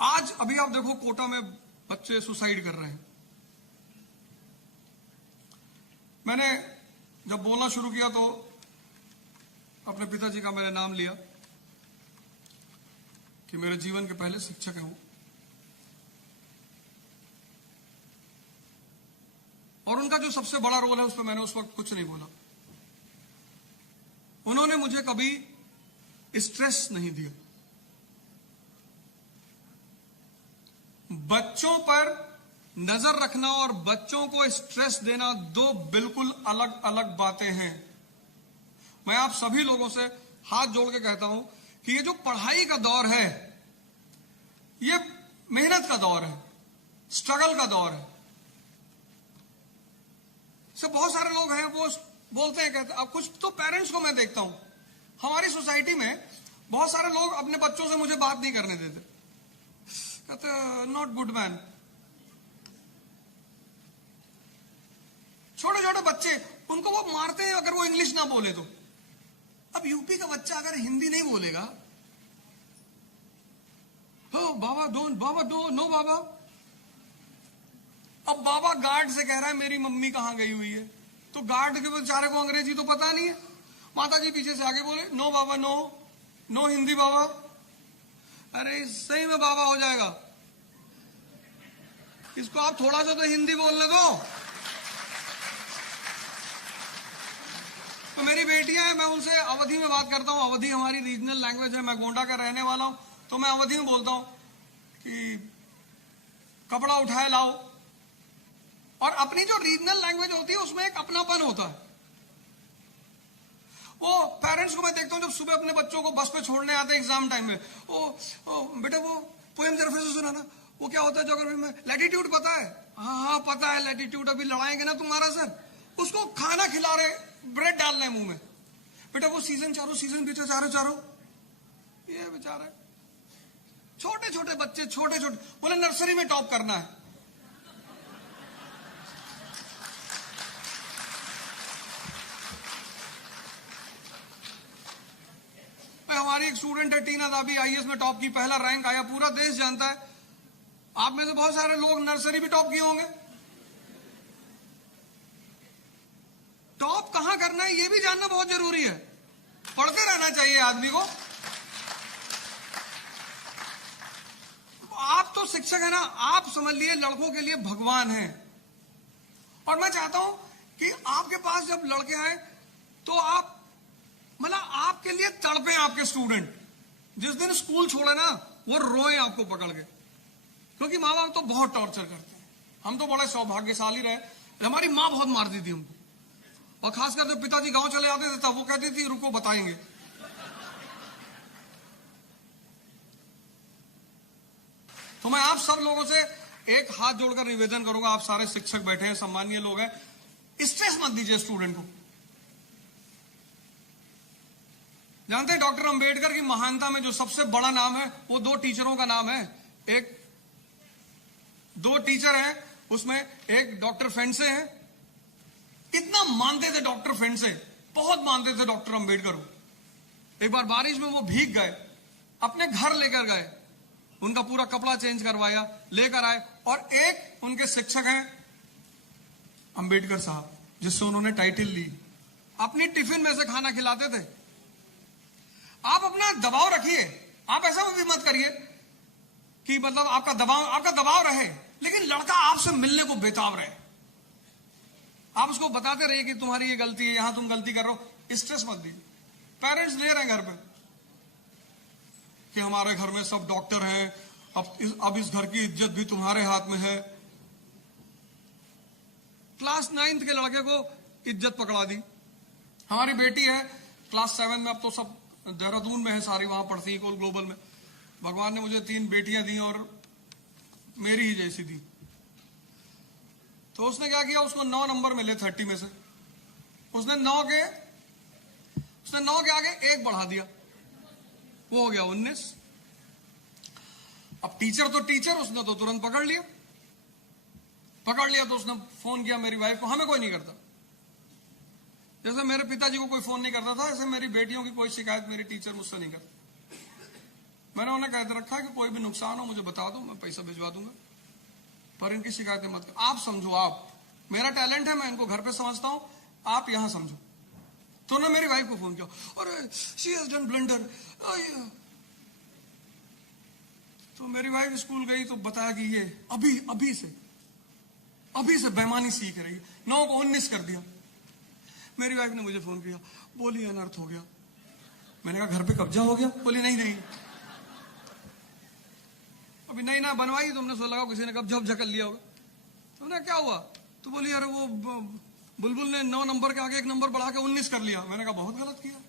आज अभी आप देखो कोटा में बच्चे सुसाइड कर रहे हैं। मैंने जब बोलना शुरू किया तो अपने पिताजी का मैंने नाम लिया कि मेरे जीवन के पहले शिक्षक हैं वो, और उनका जो सबसे बड़ा रोल है उस पर मैंने उस वक्त कुछ नहीं बोला। उन्होंने मुझे कभी स्ट्रेस नहीं दिया। बच्चों पर नजर रखना और बच्चों को स्ट्रेस देना दो बिल्कुल अलग अलग बातें हैं। मैं आप सभी लोगों से हाथ जोड़ के कहता हूं कि ये जो पढ़ाई का दौर है, ये मेहनत का दौर है, स्ट्रगल का दौर है। से बहुत सारे लोग हैं वो बोलते हैं, कहते हैं। अब कुछ तो पेरेंट्स को मैं देखता हूं हमारी सोसाइटी में, बहुत सारे लोग अपने बच्चों से मुझे बात नहीं करने देते, कहते नॉट गुड मैन। छोटे छोटे बच्चे, उनको वो मारते हैं अगर वो इंग्लिश ना बोले तो। अब यूपी का बच्चा अगर हिंदी नहीं बोलेगा, हो बाबा डोंट, बाबा डो नो बाबा। अब बाबा गार्ड से कह रहा है मेरी मम्मी कहां गई हुई है, तो गार्ड के बेचारे को अंग्रेजी तो पता नहीं है। माता जी पीछे से आगे बोले नो बाबा, नो नो हिंदी बाबा। अरे सही में बाबा हो जाएगा, इसको आप थोड़ा सा तो हिंदी बोलने दो। तो मेरी बेटियां हैं, मैं उनसे अवधी में बात करता हूं। अवधी हमारी रीजनल लैंग्वेज है, मैं गोंडा का रहने वाला हूं, तो मैं अवधी में बोलता हूं कि कपड़ा उठाए लाओ। और अपनी जो रीजनल लैंग्वेज होती है उसमें एक अपनापन होता है। वो पेरेंट्स को मैं देखता हूं जब सुबह अपने बच्चों को बस पे छोड़ने आते हैं एग्जाम टाइम में, ओ बेटा वो पोएम जरा फिर से सुनाना, वो क्या होता है ज्योग्राफी में, लैटिट्यूड पता है? हाँ पता है लैटिट्यूड, अभी लड़ाएंगे ना तुम्हारा सर। उसको खाना खिला रहे, ब्रेड डाल रहे मुंह में, बेटा वो सीजन पीछे चारों ये बेचारा छोटे छोटे बच्चे, छोटे छोटे बोले नर्सरी में टॉप करना है। हमारी एक स्टूडेंट है टीना दाबी, आईएएस में टॉप की, पहला रैंक आया, पूरा देश जानता है। आप में से बहुत सारे लोग नर्सरी भी टॉप किए होंगे। टॉप कहां करना है ये भी जानना बहुत जरूरी है। पढ़ते रहना चाहिए आदमी को। आप तो शिक्षक है ना, आप समझ लिए लड़कों के लिए भगवान हैं। और मैं चाहता हूं कि आपके पास जब लड़के आए तो आप मतलब आपके लिए तड़पे आपके स्टूडेंट। जिस दिन स्कूल छोड़े ना वो रोए आपको पकड़ के, क्योंकि माँ बाप तो बहुत टॉर्चर करते हैं। हम तो बड़े सौभाग्यशाली रहे, हमारी माँ बहुत मारती थी हमको, और खासकर जब पिताजी गांव चले आते थे तब वो कहती थी रुको बताएंगे। तो मैं आप सब लोगों से एक हाथ जोड़कर निवेदन करूंगा, आप सारे शिक्षक बैठे हैं, सम्मानीय लोग हैं, स्ट्रेस मत दीजिए स्टूडेंट को। जानते हैं डॉक्टर अंबेडकर की महानता में जो सबसे बड़ा नाम है वो दो टीचरों का नाम है। दो टीचर हैं, उसमें एक डॉक्टर फेंडसे हैं। इतना मानते थे डॉक्टर फेंडसे, बहुत मानते थे डॉक्टर अंबेडकर को। एक बार बारिश में वो भीग गए, अपने घर लेकर गए, उनका पूरा कपड़ा चेंज करवाया, लेकर आए, और एक उनके शिक्षक हैं अंबेडकर साहब, जिससे उन्होंने टाइटल ली, अपनी टिफिन में से खाना खिलाते थे। आप अपना दबाव रखिए, आप ऐसा भी मत करिए कि मतलब आपका दबाव रहे, लेकिन लड़का आपसे मिलने को बेताब रहे। आप उसको बताते रहिए कि तुम्हारी ये गलती है, यहां तुम गलती कर रहे हो। स्ट्रेस मत दीजिए। पेरेंट्स ले रहे हैं घर पे कि हमारे घर में सब डॉक्टर हैं, अब इस घर की इज्जत भी तुम्हारे हाथ में है। क्लास 9th के लड़के को इज्जत पकड़ा दी। हमारी बेटी है क्लास 7 में, अब तो सब देहरादून में है, सारी वहां पढ़ती है इकोल ग्लोबल में। भगवान ने मुझे 3 बेटियां दी और मेरी ही जैसी दी। तो उसने क्या किया, उसको 9 नंबर मिले 30 में से। उसने 9 के आगे 1 बढ़ा दिया, वो हो गया 19। अब टीचर तो टीचर, उसने तो तुरंत पकड़ लिया तो उसने फोन किया मेरी वाइफ को। हमें कोई नहीं करता, जैसे मेरे पिताजी को कोई फोन नहीं करता था, ऐसे मेरी बेटियों की कोई शिकायत मेरी टीचर मुझसे नहीं करती। मैंने उन्हें कह रखा है कि कोई भी नुकसान हो मुझे बता दो, मैं पैसा भिजवा दूंगा, पर इनकी शिकायतें मत करो। आप समझो, आप, मेरा टैलेंट है, मैं इनको घर पे समझता हूं, आप यहां समझो। तो उन्होंने मेरी वाइफ को फोन किया, अरे शी हैज डन ब्लंडर। तो मेरी वाइफ स्कूल गई तो बताया कि ये अभी से बेईमानी सीख रही है, 9 को 19 कर दिया। मेरी वाइफ ने मुझे फोन किया, बोली अनर्थ हो गया। मैंने कहा घर पे कब्जा हो गया? बोली नहीं अभी नहीं ना बनवाई, तुमने सोचा लगा किसी ने कब्जा कर लिया होगा। तो ना क्या हुआ? तो बोली अरे वो बुलबुल ने 9 नंबर के आगे 1 नंबर बढ़ा के 19 कर लिया। मैंने कहा बहुत गलत किया,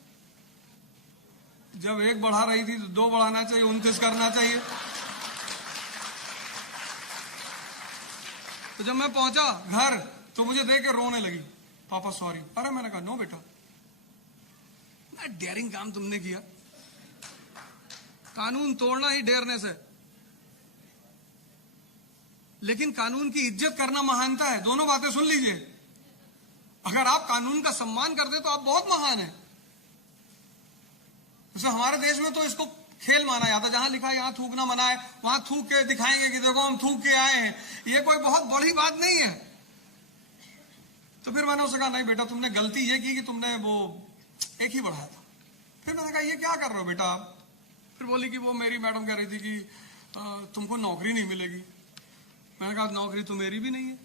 जब 1 बढ़ा रही थी तो 2 बढ़ाना चाहिए, 29 करना चाहिए। तो जब मैं पहुंचा घर तो मुझे देख के रोने लगी, पापा सॉरी। अरे मैंने कहा नो बेटा, ना डेयरिंग काम तुमने किया, कानून तोड़ना ही डेयरनेस है, लेकिन कानून की इज्जत करना महानता है। दोनों बातें सुन लीजिए, अगर आप कानून का सम्मान करते तो आप बहुत महान हैं। जैसे हमारे देश में तो इसको खेल माना जाता, जहां लिखा है यहां थूकना मना है, वहां थूक के दिखाएंगे कि देखो हम थूक के आए हैं, ये कोई बहुत बड़ी बात नहीं है। तो फिर मैंने उससे कहा नहीं बेटा, तुमने गलती ये की कि तुमने वो 1 ही बढ़ाया था। फिर मैंने कहा ये क्या कर रहे हो बेटा आप? फिर बोली कि वो मेरी मैडम कह रही थी कि तुमको नौकरी नहीं मिलेगी। मैंने कहा नौकरी तो मेरी भी नहीं है।